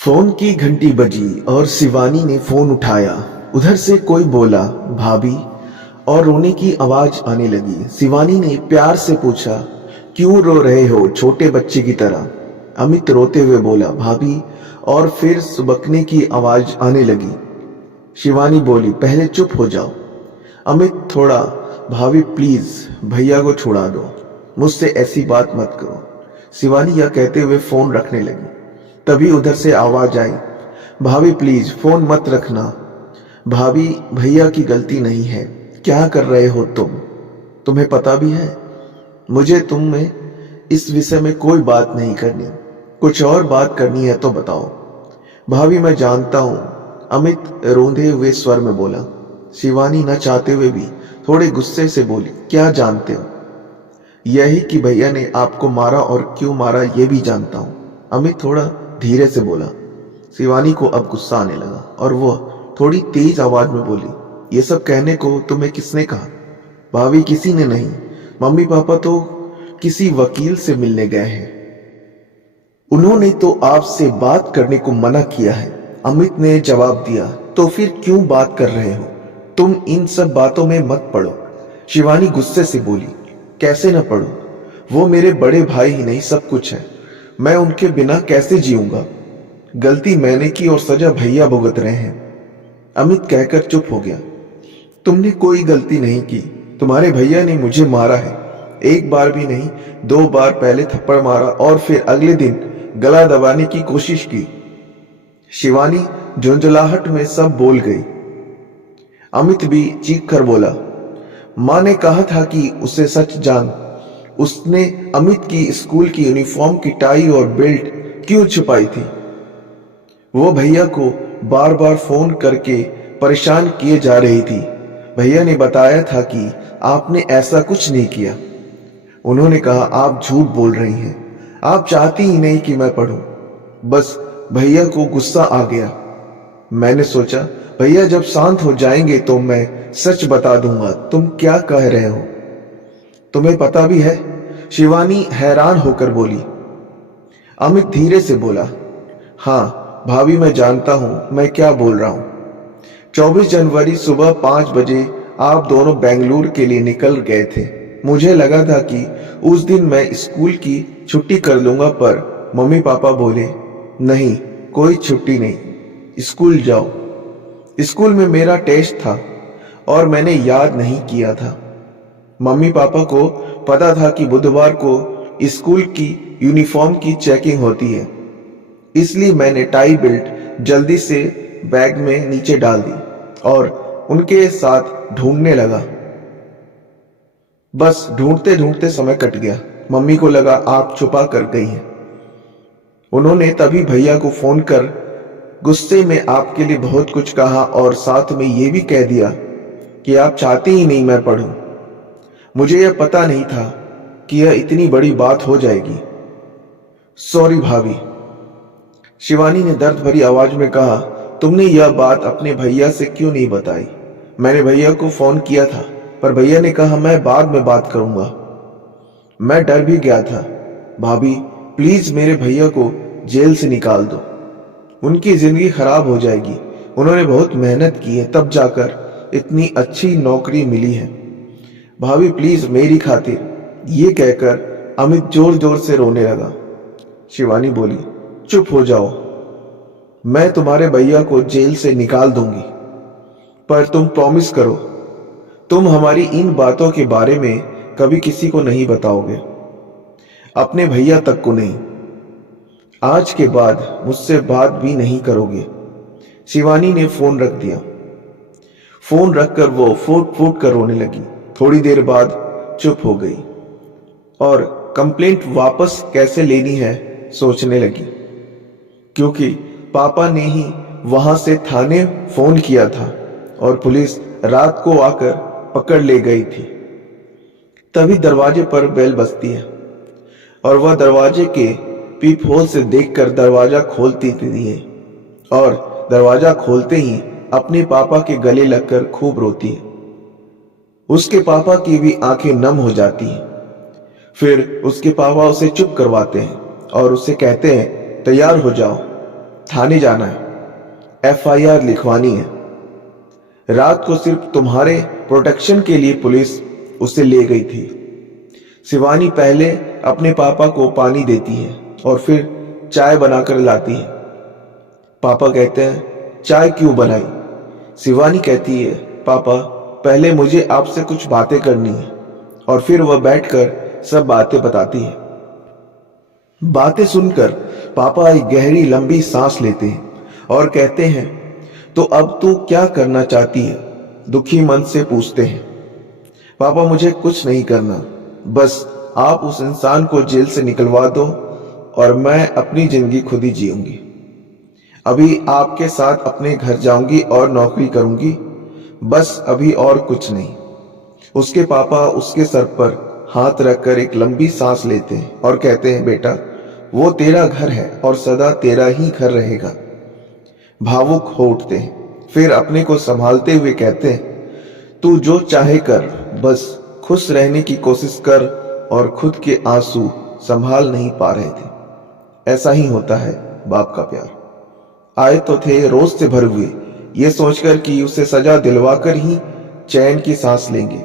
Phone की घंटी बजी और शिवानी ने फोन उठाया। उधर से कोई बोला, भाभी, और रोने की आवाज आने लगी। शिवानी ने प्यार से पूछा, क्यों रो रहे हो छोटे बच्चे की तरह? अमित रोते हुए बोला, भाभी, और फिर सुबकने की आवाज आने लगी। शिवानी बोली, पहले चुप हो जाओ। अमित थोड़ा, भाभी प्लीज भैया को छुड़ा दो, मुझसे ऐसी बात मत करो। शिवानी यह कहते हुए फोन रखने लगी। तभी उधर से आवाज आई, भाभी प्लीज फोन मत रखना। भाभी, भैया की गलती नहीं है। क्या कर रहे हो तुम? तुम्हें पता भी है मुझे तुम में इस विषय में कोई बात नहीं करनी। कुछ और बात करनी है तो बताओ। भाभी मैं जानता हूं, अमित रोंदे हुए स्वर में बोला। शिवानी न चाहते हुए भी थोड़े गुस्से से बोली, क्या जानते हो? यही कि भैया ने आपको मारा और क्यों मारा ये भी जानता हूं। अमित थोड़ा धीरे से बोला। शिवानी को अब गुस्सा आने लगा और वह थोड़ी तेज आवाज में बोली, ये सब कहने को तुम्हें किसने कहा? भाभी किसी ने नहीं, मम्मी पापा तो किसी वकील से मिलने गए हैं। उन्होंने तो आपसे बात करने को मना किया है। अमित ने जवाब दिया, तो फिर क्यों बात कर रहे हो? तुम इन सब बातों में मत पड़ो। शिवानी गुस्से से बोली, कैसे न पड़ो? वो मेरे बड़े भाई ही नहीं सब कुछ है। मैं उनके बिना कैसे जीऊंगा? गलती मैंने की और सजा भैया भुगत रहे हैं। अमित कहकर चुप हो गया। तुमने कोई गलती नहीं की। तुम्हारे भैया ने मुझे मारा है। एक बार भी नहीं, 2 बार। पहले थप्पड़ मारा और फिर अगले दिन गला दबाने की कोशिश की। शिवानी झुंझलाहट में सब बोल गई। अमित भी चीख कर बोला, मां ने कहा था कि उसे सच जान। उसने अमित की स्कूल की यूनिफॉर्म की टाई और बेल्ट क्यों छुपाई थी? वो भैया को बार बार फोन करके परेशान किए जा रही थी। भैया ने बताया था कि आपने ऐसा कुछ नहीं किया। उन्होंने कहा, आप झूठ बोल रही हैं। आप चाहती ही नहीं कि मैं पढ़ूं। बस भैया को गुस्सा आ गया। मैंने सोचा भैया जब शांत हो जाएंगे तो मैं सच बता दूंगा। तुम क्या कह रहे हो? तुम्हें पता भी है? शिवानी हैरान होकर बोली। अमित धीरे से बोला, हाँ भाभी मैं जानता हूं मैं क्या बोल रहा हूं। 24 जनवरी सुबह 5 बजे आप दोनों बेंगलुरु के लिए निकल गए थे। मुझे लगा था कि उस दिन मैं स्कूल की छुट्टी कर लूंगा, पर मम्मी पापा बोले, नहीं, कोई छुट्टी नहीं, स्कूल जाओ। स्कूल में मेरा टेस्ट था और मैंने याद नहीं किया था। मम्मी पापा को पता था कि बुधवार को स्कूल की यूनिफॉर्म की चेकिंग होती है, इसलिए मैंने टाई बेल्ट जल्दी से बैग में नीचे डाल दी और उनके साथ ढूंढने लगा। बस ढूंढते ढूंढते समय कट गया। मम्मी को लगा आप छुपा कर गई हैं। उन्होंने तभी भैया को फोन कर गुस्से में आपके लिए बहुत कुछ कहा और साथ में ये भी कह दिया कि आप चाहती ही नहीं मैं पढ़ूं। मुझे यह पता नहीं था कि यह इतनी बड़ी बात हो जाएगी। सॉरी भाभी। शिवानी ने दर्द भरी आवाज में कहा, तुमने यह बात अपने भैया से क्यों नहीं बताई? मैंने भैया को फोन किया था, पर भैया ने कहा मैं बाद में बात करूंगा। मैं डर भी गया था। भाभी प्लीज मेरे भैया को जेल से निकाल दो। उनकी जिंदगी खराब हो जाएगी। उन्होंने बहुत मेहनत की है, तब जाकर इतनी अच्छी नौकरी मिली है। भाभी प्लीज मेरी खातिर। ये कहकर अमित जोर जोर से रोने लगा। शिवानी बोली, चुप हो जाओ। मैं तुम्हारे भैया को जेल से निकाल दूंगी, पर तुम प्रॉमिस करो तुम हमारी इन बातों के बारे में कभी किसी को नहीं बताओगे, अपने भैया तक को नहीं। आज के बाद मुझसे बात भी नहीं करोगे। शिवानी ने फोन रख दिया। फोन रखकर वो फूट फूट कर रोने लगी। थोड़ी देर बाद चुप हो गई और कंप्लेंट वापस कैसे लेनी है सोचने लगी, क्योंकि पापा ने ही वहां से थाने फोन किया था और पुलिस रात को आकर पकड़ ले गई थी। तभी दरवाजे पर बेल बजती है और वह दरवाजे के पीप होल से देखकर दरवाजा खोलती थी और दरवाजा खोलते ही अपने पापा के गले लगकर खूब रोती है। उसके पापा की भी आंखें नम हो जाती हैं। फिर उसके पापा उसे चुप करवाते हैं और उससे कहते हैं, तैयार हो जाओ, थाने जाना है, FIR लिखवानी है। रात को सिर्फ तुम्हारे प्रोटेक्शन के लिए पुलिस उसे ले गई थी। शिवानी पहले अपने पापा को पानी देती है और फिर चाय बनाकर लाती है। पापा कहते हैं, चाय क्यों बनाई? शिवानी कहती है, पापा पहले मुझे आपसे कुछ बातें करनी है। और फिर वह बैठकर सब बातें बताती है। बातें सुनकर पापा एक गहरी लंबी सांस लेते हैं और कहते हैं, तो अब तू क्या करना चाहती है? दुखी मन से पूछते हैं। पापा मुझे कुछ नहीं करना, बस आप उस इंसान को जेल से निकलवा दो और मैं अपनी जिंदगी खुद ही जीऊंगी। अभी आपके साथ अपने घर जाऊंगी और नौकरी करूंगी, बस अभी और कुछ नहीं। उसके पापा उसके सर पर हाथ रखकर एक लंबी सांस लेते हैं और कहते हैं, बेटा वो तेरा घर है और सदा तेरा ही घर रहेगा। भावुक हो उठते हैं, फिर अपने को संभालते हुए कहते हैं, तू जो चाहे कर, बस खुश रहने की कोशिश कर। और खुद के आंसू संभाल नहीं पा रहे थे। ऐसा ही होता है बाप का प्यार। आए तो थे रोज से भर हुए, ये सोचकर कि उसे सजा दिलवाकर ही चैन की सांस लेंगे,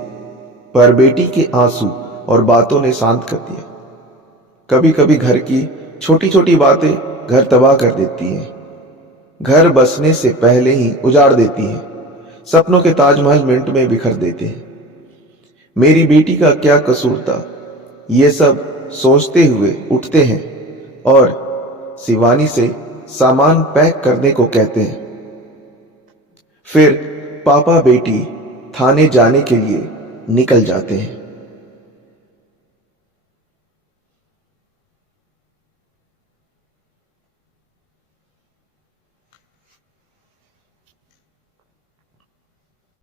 पर बेटी के आंसू और बातों ने शांत कर दिया। कभी कभी घर की छोटी छोटी बातें घर तबाह कर देती हैं, घर बसने से पहले ही उजाड़ देती हैं, सपनों के ताजमहल मिनट में बिखर देते हैं। मेरी बेटी का क्या कसूर था, ये सब सोचते हुए उठते हैं और शिवानी से सामान पैक करने को कहते हैं। फिर पापा बेटी थाने जाने के लिए निकल जाते हैं।